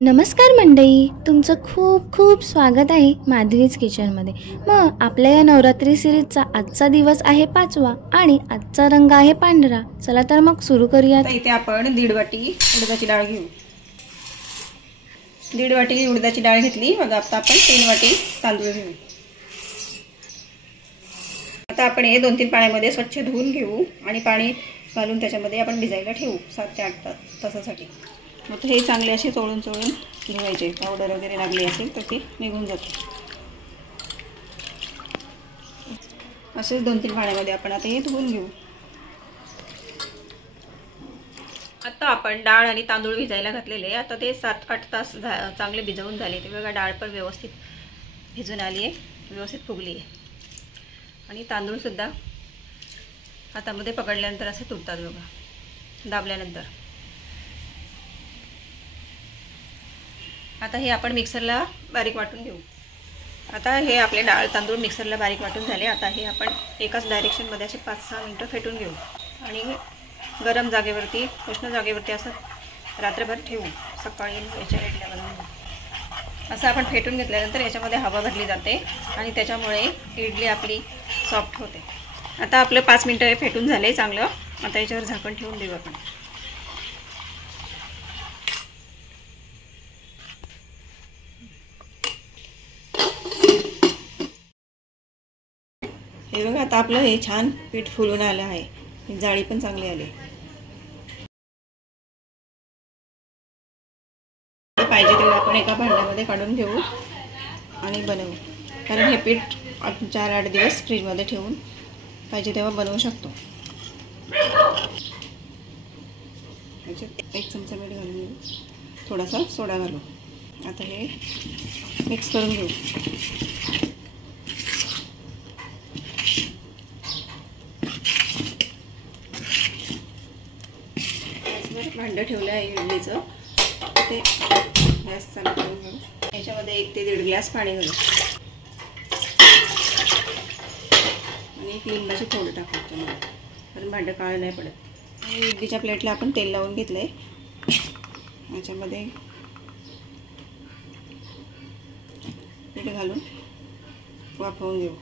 नमस्कार मंडळी, तुमचं खूप खूप स्वागत आहे माधवीज किचनमध्ये। मग आपल्या या नवरात्री सिरीजचा आजचा दिवस आहे 5वा आणि आजचा रंग आहे पांढरा। चला तर मग सुरू करूया। इथे आपण 1.5 वाटी उडदाची डाळ घेऊ। 1.5 वाटी उडदाची डाळ घेतली। मग आता आपण 3 वाटी तांदूळ घेऊ। आता आपण हे 2-3 पाण्यामध्ये स्वच्छ धुवून घेऊ आणि पाणी घालून त्याच्यामध्ये आपण भिजायला ठेवू 7 ते 8 तासासाठी। मग हे चांगले असे चोळून धुवायचे। पावडर वगैरे लागली असेल तर ते निघून जाते। असेच 2-3 पाण्यामध्ये आपण आता हे धुवून घेऊ। आता आपण डाळ आणि तांदूळ भिजायला घातलेले। आता ते 7-8 तास चांगले भिजवून झाले। ते बघा डाळ पण व्यवस्थित भिजून आली आहे, व्यवस्थित फुगली आहे आणि तांदूळ सुद्धा हातामध्ये पकडल्यानंतर असे तुटतात बघा, दाबल्यानंतर। आता हे आपण मिक्सरला बारीक वाटून घेऊ। आता हे आपले डाळ तांदूळ मिक्सरला बारीक वाटून झाले। आता हे आपण एकाच डायरेक्शनमध्ये असे 5-6 मिनिटं फेटून घेऊ आणि गरम जागेवरती, उष्ण जागेवरती असं रात्रभर ठेवू। सकाळी याच्या इडल्या बनवून असं आपण फेटून घेतल्यानंतर याच्यामध्ये हवा भरली जाते आणि त्याच्यामुळे इडली आपली सॉफ्ट होते। आता आपलं 5 मिनिटं हे फेटून झाले चांगलं। आता याच्यावर झाकण ठेवून देऊ आपण। हे बघा, आता आपलं हे छान पीठ फुलून आलं आहे, जाळी पण चांगली आली। पाहिजे तेव्हा आपण एका भांड्यामध्ये काढून घेऊ आणि बनवू, कारण हे पीठ 4-8 दिवस फ्रीजमध्ये ठेवून पाहिजे तेव्हा बनवू शकतो। एक चमचा मीठ घालून घेऊ, थोडासा सोडा घालू। आता हे मिक्स करून घेऊ। भांडं ठेवलं आहे इडलीचं, ते गॅस चालू करून घेऊ। याच्यामध्ये 1 ते 1.5 ग्लास पाणी घालू आणि एक लिंबाची फोड टाकू, कारण भांडं काळं नाही पडत। आणि इडलीच्या प्लेटला आपण तेल लावून घेतलंय, याच्यामध्ये पीठ घालून वाफवून घेऊ।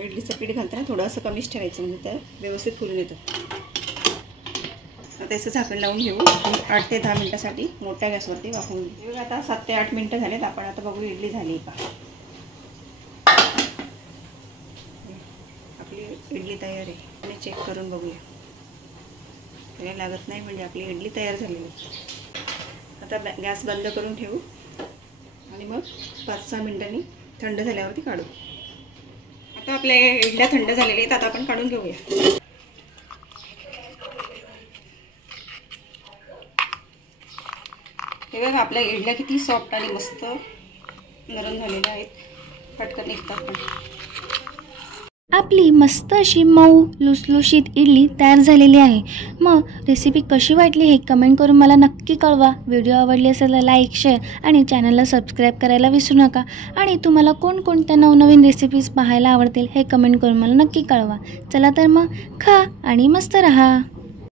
इडलीचं पीठ घालताना थोडंसं कमीच ठेवायचं, म्हणजे तर व्यवस्थित फुलून येतं। आता याचं झाकण लावून घेऊ आणि 8 ते 10 मिनिटासाठी मोठ्या गॅसवरती वाफवून घेऊ। आता 7 ते 8 मिनिटं झालेत। आपण आता बघू इडली झाली का। आपली इडली तयार आहे आणि चेक करून बघूया, त्याला लागत नाही म्हणजे आपली इडली तयार झालेली आहे। आता गॅस बंद करून ठेवू आणि मग 5-6 मिनिटांनी थंड झाल्यावरती काढू। आता आपल्या इडल्या थंड झालेल्या आहेत, आता आपण काढून घेऊया। हे बघा, आपल्या इडल्या किती सॉफ्ट आणि मस्त नरम झालेल्या आहेत, पटकन निघतात पण। आपली मस्त अशी मऊ लुसलुशीत इडली तयार झालेली आहे। मग रेसिपी कशी वाटली हे कमेंट करून मला नक्की कळवा। व्हिडिओ आवडली असेल तर लाईक, शेअर आणि चॅनलला सबस्क्राईब करायला विसरू नका। आणि तुम्हाला कोणकोणत्या नवनवीन रेसिपीज पाहायला आवडतील हे कमेंट करून मला नक्की कळवा। चला तर मग खा आणि मस्त रहा।